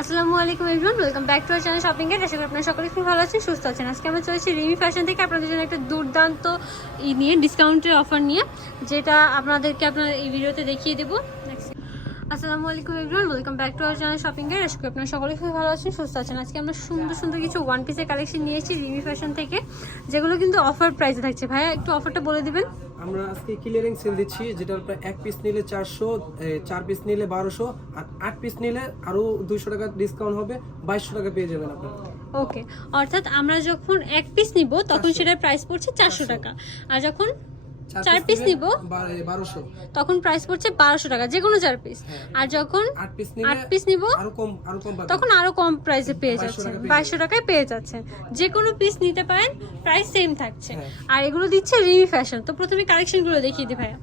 আসসালামু আলাইকুম everyone welcome back to our channel shopping এর আশা করি আপনারা সকলে খুব ভালো আছেন, সুস্থ আছেন। আজকে আমরা চলেছি রিমি ফ্যাশন থেকে আপনাদের জন্য একটা দুর্দান্ত ই নিয়ে ডিসকাউন্টের অফার নিয়ে, যেটা আপনাদেরকে আপনার এই ভিডিওতে দেখিয়ে দেবো। আসসালামু আলাইকুম everyone welcome back to our channel shopping আশা করি আপনারা সকলে খুব ভালো আছেন সুস্থ আছেন। আজকে আমরা সুন্দর সুন্দর কিছু ওয়ান পিসের কালেকশন নিয়ে এসেছি রিমি ফ্যাশন থেকে যেগুলো কিন্তু অফার প্রাইসে থাকছে। ভাইয়া একটু অফারটা বলে দিবেন? আমরা আজকে ক্লিয়ারিং সেল দিচ্ছি যেটা আপনার এক পিস নিলে চারশো চার পিস নিলে বারোশো আর আট পিস নিলে আরও দুইশো টাকা ডিসকাউন্ট হবে বাইশশো টাকা পেয়ে যাবেন আপনি ওকে অর্থাৎ আমরা যখন এক পিস নিব তখন সেটার প্রাইস পড়ছে চারশো। টাকা। আর যখন চার নিলে নিবো? বা- এ, বারোশো। তখন প্রাইস পড়ছে বারোশো টাকা যে কোনো চার পিস হ্যাঁ। আর যখন আট পিস পিস নিব আরও কম আরও কম তখন আরও কম প্রাইসে পেয়ে 2200 যাচ্ছেন। বাইশশো টাকায় পেয়ে যাচ্ছেন। যে কোনো পিস নিতে পারেন প্রাইস সেম থাকছে। হ্যাঁ। আর এগুলো দিচ্ছে রিমি ফ্যাশন তো প্রথমে কালেকশনগুলো দেখিয়ে দিই ভাইয়া।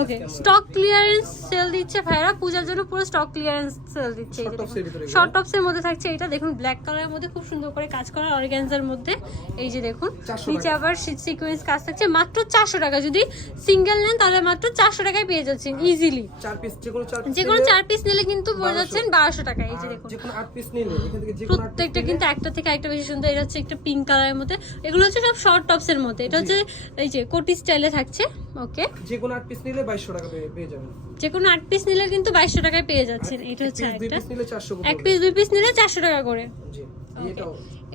ওকে স্টক ক্লিয়ারেন্স সেল দিচ্ছে ভাইরা পূজার জন্য পুরো স্টক ক্লিয়ারেন্স সেল দিচ্ছে। শর্ট টপস এর মধ্যে থাকছে এটা। দেখুন ব্ল্যাক কালারের মধ্যে খুব সুন্দর করে কাজ করা অর্গানজার মধ্যে। এই যে দেখুন নিচে। আবার সিকোয়েন্স কাজ থাকছে। মাত্র চারশো টাকা যদি সিঙ্গেল নেন তাহলে মাত্র চারশো টাকায় পেয়ে যাচ্ছেন ইজিলি চার পিস যে কোনো চার পিস নিলে কিন্তু পড়ে যাচ্ছেন বারোশো টাকা এই যে দেখুন। প্রত্যেকটা কিন্তু একটা থেকে একটা বেশি সুন্দর এটা হচ্ছে একটা পিঙ্ক কালারের মধ্যে। এগুলো হচ্ছে সব শর্ট টপস এর মধ্যে এটা হচ্ছে এই যে কোটি স্টাইলে থাকছে ওকে যে কোনো আট পিস নিলে বাইশশো টাকা পেয়ে যাবেন। যে কোনো আট পিস নিলে কিন্তু বাইশশো টাকায় পেয়ে যাচ্ছেন এটা হচ্ছে একটা এক পিস দুই পিস নিলে চারশো টাকা করে। জি।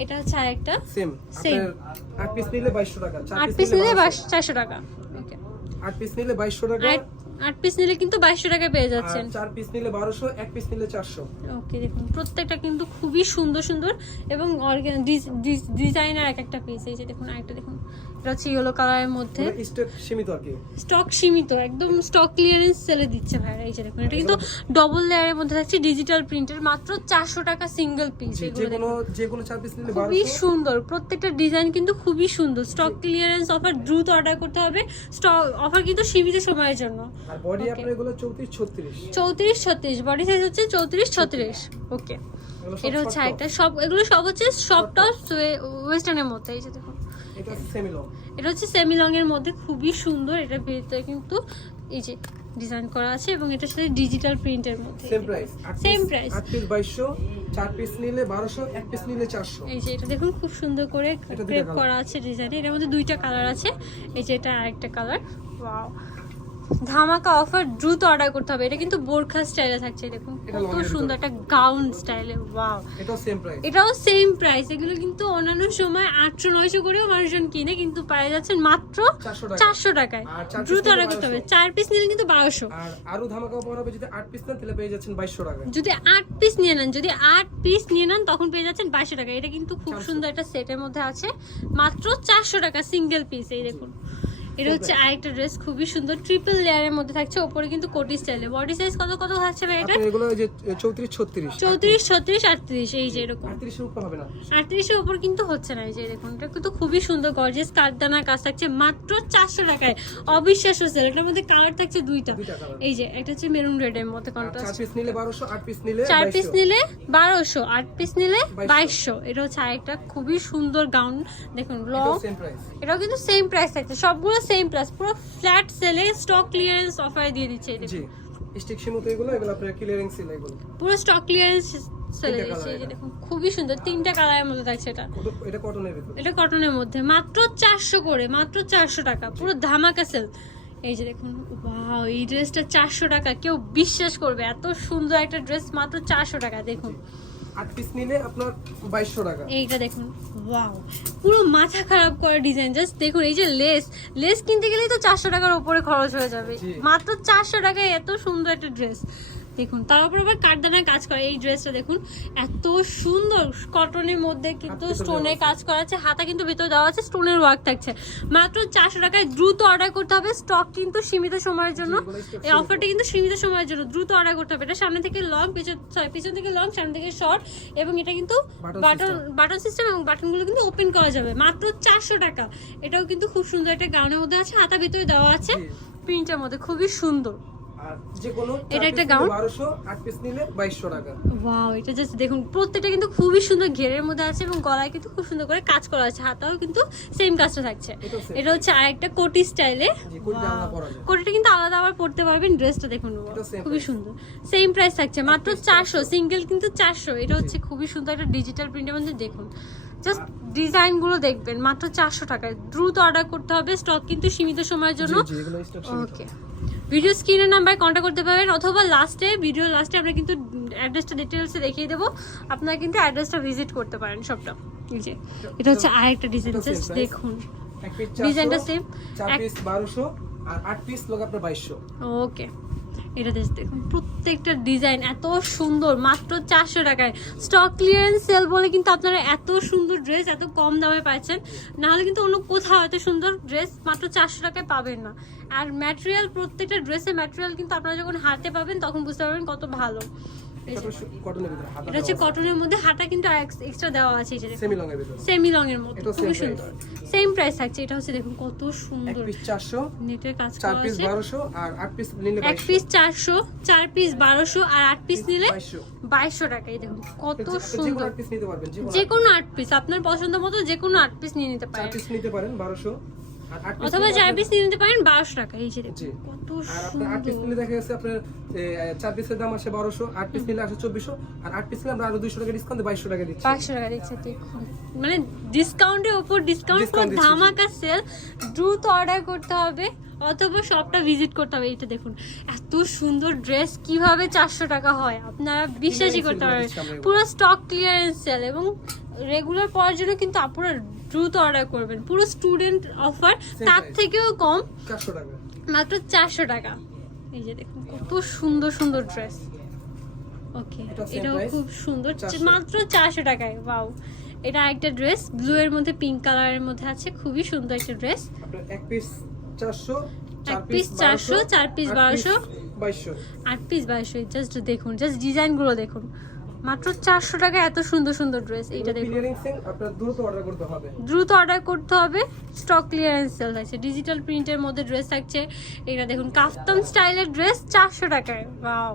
এটা হচ্ছে আরেকটা সেম সেম আট পিস নিলে বাইশশো টাকা চার আট পিস নিলে 1200 চারশো টাকা। ওকে আট পিস নিলে বাইশশো টাকা। আট আট পিস নিলে কিন্তু বাইশশো টাকা পেয়ে যাচ্ছেন। চার পিস নিলে বারোশো এক পিস নিলে চারশো। ওকে দেখুন প্রত্যেকটা কিন্তু খুবই সুন্দর সুন্দর এবং ডিজাইনার এক একটা পিস এই যে দেখুন আরেকটা দেখুন। এটা হচ্ছে ইয়েলো কালারের মধ্যে। স্টেপ সীমিত আর কি? স্টক সীমিত একদম স্টক ক্লিয়ারেন্স সেলে দিচ্ছে ভাইরা এই যে দেখুন। এটা কিন্তু ডবল লেয়ারের মধ্যে থাকছে ডিজিটাল প্রিন্টের মাত্র চারশো টাকা সিঙ্গেল পিস যে- কোনো যে কোনো চার পিস নিলে খুবই সুন্দর প্রত্যেকটা ডিজাইন কিন্তু খুবই সুন্দর। স্টক ক্লিয়ারেন্স অফার দ্রুত অর্ডার করতে হবে। স্টক অফার কিন্তু সীমিত সময়ের জন্য। আর বডি আপনার এগুলো চৌত্রিশ ছত্রিশ? চৌত্রিশ ছত্রিশ। বডি সাইজ হচ্ছে চৌত্রিশ ছত্রিশ। ওকে এটা হচ্ছে একটা সব এগুলো সব হচ্ছে সব টপ ওয়েস্টার্নের মধ্যে এই যে দেখুন। এটা সেমি লং এটা হচ্ছে সেমি লং এর মধ্যে খুবই সুন্দর এটা ভিতরে কিন্তু এই যে ডিজাইন করা আছে এবং এটা সাথে ডিজিটাল প্রিন্টের মধ্যে। সেম প্রাইস সেম প্রাইস আট চার পিস নিলে 1200 এক পিস নিলে চারশো। এই যে এটা দেখুন খুব সুন্দর করে ক্রেপ করা আছে ডিজাইনে এটার মধ্যে দুইটা কালার আছে এই যে এটা আরেকটা কালার ওয়াও ধামাকা অফার দ্রুত অর্ডার করতে হবে। এটা কিন্তু বোরখা স্টাইলে থাকছে দেখুন। কত সুন্দর একটা গাউন স্টাইলে ওয়াও এটাও সেম প্রাইস এটাও সেম প্রাইস এগুলো কিন্তু অন্যান্য সময় আটশো নয়শো করেও মানুষজন কিনে কিন্তু পাওয়া যাচ্ছেন মাত্র চারশো টাকা চারশো টাকায়। দ্রুত অর্ডার করতে হবে। চার পিস নিলে কিন্তু বারোশো। আর আরও ধামাকা অফার হবে যদি আট পিস নেন তাহলে পেয়ে যাচ্ছেন বাইশশো টাকা যদি আট পিস নিয়ে নেন যদি আট পিস নিয়ে নেন তখন পেয়ে যাচ্ছেন বাইশশো টাকা এটা কিন্তু খুব সুন্দর একটা সেটের মধ্যে আছে। মাত্র চারশো টাকা সিঙ্গেল পিস এই দেখুন। এটা হচ্ছে আরেকটা ড্রেস খুবই সুন্দর ট্রিপল লেয়ারের মধ্যে থাকছে ওপরে কিন্তু কোটি স্টাইলে বডি সাইজ কত কত থাকছে ভাই এটা? এগুলো যে চৌত্রিশ ছত্রিশ চৌত্রিশ ছত্রিশ আটত্রিশ এই যে এরকম। আটত্রিশের উপর হবে না। আটত্রিশের উপর কিন্তু হচ্ছে না এই যে দেখুন এটা কিন্তু খুবই সুন্দর গর্জেস কাঠদানার কাজ থাকছে মাত্র চারশো টাকায়। অবিশ্বাস্য সেল এটার মধ্যে কালার থাকছে দুইটা। এই যে একটা হচ্ছে মেরুন রেড এর মধ্যে কন্ট্রাস্ট চার পিস নিলে বারোশো আট পিস নিলে চার পিস নিলে বারোশো আট পিস নিলে 2200 বাইশশো। এটা হচ্ছে আরেকটা খুবই সুন্দর গাউন দেখুন লং এটাও কিন্তু সেম প্রাইস থাকছে। সবগুলো সেম প্রাইস পুরো ফ্ল্যাট সেলে স্টক ক্লিয়ারেন্স অফার দিয়ে দিচ্ছে জি স্টিক সীমিত এগুলো এগুলো আপনার ক্লিয়ারিং সেল এগুলো। পুরো স্টক ক্লিয়ারেন্স সেলে দিচ্ছে এই দেখুন খুবই সুন্দর তিনটা কালারের মধ্যে থাকছে এটা। এটা কটনের ভিতরে? এটা কটনের মধ্যে মাত্র চারশো করে মাত্র চারশো টাকা পুরো ধামাকা সেল এই যে দেখুন ওয়াও এই ড্রেসটা চারশো টাকা কেউ বিশ্বাস করবে এত সুন্দর একটা ড্রেস মাত্র চারশো টাকা দেখুন। আট পিস নিলে আপনার বাইশশো টাকা। এইটা দেখুন ওয়াও পুরো মাথা খারাপ করা ডিজাইন জাস্ট দেখুন এই যে লেস লেস কিনতে গেলেই তো চারশো টাকার উপরে খরচ হয়ে যাবে। মাত্র চারশো টাকায় এত সুন্দর একটা ড্রেস দেখুন তার উপর আবার কাঠদানার কাজ করে এই ড্রেসটা দেখুন এত সুন্দর কটনের মধ্যে কিন্তু স্টোনের কাজ করা আছে হাতা কিন্তু ভিতরে দেওয়া আছে স্টোনের ওয়ার্ক থাকছে। মাত্র চারশো টাকায় দ্রুত অর্ডার করতে হবে স্টক কিন্তু সীমিত সময়ের জন্য। এই অফারটা কিন্তু সীমিত সময়ের জন্য দ্রুত অর্ডার করতে হবে। এটা সামনে থেকে লং পিছন পিছন থেকে লং সামনে থেকে শর্ট এবং এটা কিন্তু বাটন বাটন সিস্টেম এবং বাটনগুলো কিন্তু ওপেন করা যাবে। মাত্র চারশো টাকা। এটাও কিন্তু খুব সুন্দর একটা গাউনের মধ্যে আছে হাতা ভিতরে দেওয়া আছে। প্রিন্টের মধ্যে খুবই সুন্দর। এটা একটা পিস নিলে টাকা। ওয়াও এটা জাস্ট দেখুন প্রত্যেকটা কিন্তু খুবই সুন্দর ঘেরের মধ্যে আছে এবং গলায় কিন্তু খুব সুন্দর করে কাজ করা আছে। হাতাও কিন্তু সেম কাজটা থাকছে। এটা হচ্ছে আরেকটা কোটি স্টাইলে কোটিটা আলাদা পরা যায়। কোটিটা কিন্তু আলাদা আবার পড়তে পারবেন ড্রেসটা দেখুন খুবই সুন্দর। সেম প্রাইস থাকছে মাত্র চারশো সিঙ্গেল কিন্তু চারশো। এটা হচ্ছে খুবই সুন্দর একটা ডিজিটাল প্রিন্টের মধ্যে দেখুন। জাস্ট ডিজাইনগুলো দেখবেন মাত্র চারশো টাকায়। দ্রুত অর্ডার করতে হবে স্টক কিন্তু সীমিত সময়ের জন্য। ওকে ভিডিও স্ক্রিনের নাম্বারে কন্ট্যাক্ট করতে পারবেন অথবা লাস্টে ভিডিও লাস্টে আমরা কিন্তু অ্যাড্রেসটা ডিটেলসে দেখিয়ে দেবো। আপনারা কিন্তু অ্যাড্রেসটা ভিজিট করতে পারেন সবটা। যে এটা হচ্ছে আরেকটা ডিজাইন জাস্ট দেখুন। ডিজাইনটা 400, same, চার পিস বারোশো আর আট পিস লোক আপনার বাইশশো। ওকে এটা দেখ দেখুন, প্রত্যেকটা ডিজাইন এত সুন্দর, মাত্র চারশো টাকায়। স্টক ক্লিয়ারেন্স সেল বলে কিন্তু আপনারা এত সুন্দর ড্রেস এত কম দামে পাচ্ছেন। নাহলে কিন্তু অন্য কোথাও এত সুন্দর ড্রেস মাত্র চারশো টাকায় পাবেন না। আর ম্যাটেরিয়াল প্রত্যেকটা ড্রেসের ম্যাটেরিয়াল কিন্তু আপনারা যখন হাতে পাবেন, তখন বুঝতে পারবেন কত ভালো। এটা হচ্ছে কটনের মধ্যে হাতা কিন্তু এক্সট্রা দেওয়া আছে যে সেমি লং এর ভিতরে। সেমি লং এর মধ্যে same সুন্দর। সেম প্রাইস থাকছে। এটা হচ্ছে দেখুন কত সুন্দর। পিস চারশো নেটের কাজ করা পিস আছে। বারোশো আর আট পিস নিলে এক পিস চারশো চার পিস বারোশো আর আট পিস নিলে বাইশশো। বাইশশো টাকাই দেখুন কত সুন্দর। পিস যে কোনো যে কোনো আট পিস আপনার পছন্দ মতো যে কোনো আট পিস নিয়ে নিতে পারেন। পিস নিতে পারেন বারোশো। আর আট পিস অথবা চার পিস নিতে পারেন বারোশো টাকা এই যে কত আট পিস নিলে দেখা গেছে আপনার চার পিসের দাম আসে বারোশো আট পিস নিলে আসে চব্বিশশো আর আট পিস নিলে আমরা আরও দুইশো টাকা ডিসকাউন্ট বাইশশো টাকা দিচ্ছি। পাঁচশো টাকা দিচ্ছে দেখুন মানে ডিসকাউন্টের ওপর ডিসকাউন্ট পুরো। ধামাকা সেল দ্রুত অর্ডার করতে হবে অথবা শপটা ভিজিট করতে হবে এটা দেখুন। এত সুন্দর ড্রেস কীভাবে চারশো টাকা হয় আপনারা বিশ্বাসই করতে পারবেন। পুরো স্টক ক্লিয়ারেন্স সেল এবং রেগুলার পড়ার জন্য কিন্তু আপনারা দ্রুত অর্ডার করবেন। পুরো স্টুডেন্ট অফার তার থেকেও কম। মাত্র চারশো টাকা। এই যে দেখুন কত সুন্দর সুন্দর ড্রেস ওকে এটাও খুব সুন্দর। মাত্র চারশো টাকায় বাউ এটা একটা ড্রেস ব্লু এর মধ্যে পিঙ্ক কালারের মধ্যে আছে। খুবই সুন্দর একটা ড্রেস এক পিস চারশো চার এক piece 400, চার piece 1200, বাইশশো। আট পিস বাইশো জাস্ট দেখুন জাস্ট ডিজাইনগুলো দেখুন। মাত্র চারশো টাকা এত সুন্দর সুন্দর ড্রেস এইটা দেখুন। ক্লিয়ারিং সেল দ্রুত অর্ডার করতে হবে। দ্রুত অর্ডার করতে হবে স্টক ক্লিয়ারেন্স সেল থাকছে ডিজিটাল প্রিন্টের মধ্যে ড্রেস থাকছে। এটা দেখুন কাস্টম স্টাইলের ড্রেস চারশো টাকায়। বাও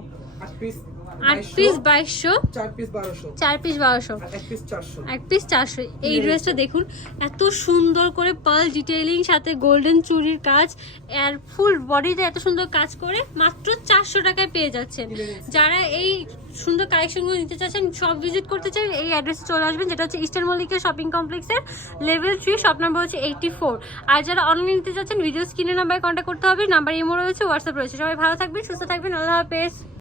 আট পিস বাইশশো চার পিস বারোশো। এক পিস চারশো। এই ড্রেসটা দেখুন এত সুন্দর করে ডিটেইলিং সাথে গোল্ডেন চুরির কাজ আর ফুল বডিতে এত সুন্দর কাজ করে মাত্র চারশো টাকায় পেয়ে যাচ্ছেন। যারা এই সুন্দর কালেকশনগুলো নিতে চাচ্ছেন সব ভিজিট করতে চান এই অ্যাড্রেসে চলে আসবেন যেটা হচ্ছে ইস্টার্ন মল্লিকের শপিং কমপ্লেক্সের লেভেল থ্রি শপ নাম্বার হচ্ছে এইটি ফোর আর যারা অনলাইন নিতে চাচ্ছেন ভিডিও স্ক্রিনের নাম্বারে কন্ট্যাক্ট করতে হবে নাম্বার ইমো রয়েছে হোয়াটসঅ্যাপ রয়েছে। সবাই ভালো থাকবেন সুস্থ থাকবেন আল্লাহ হাফেজ।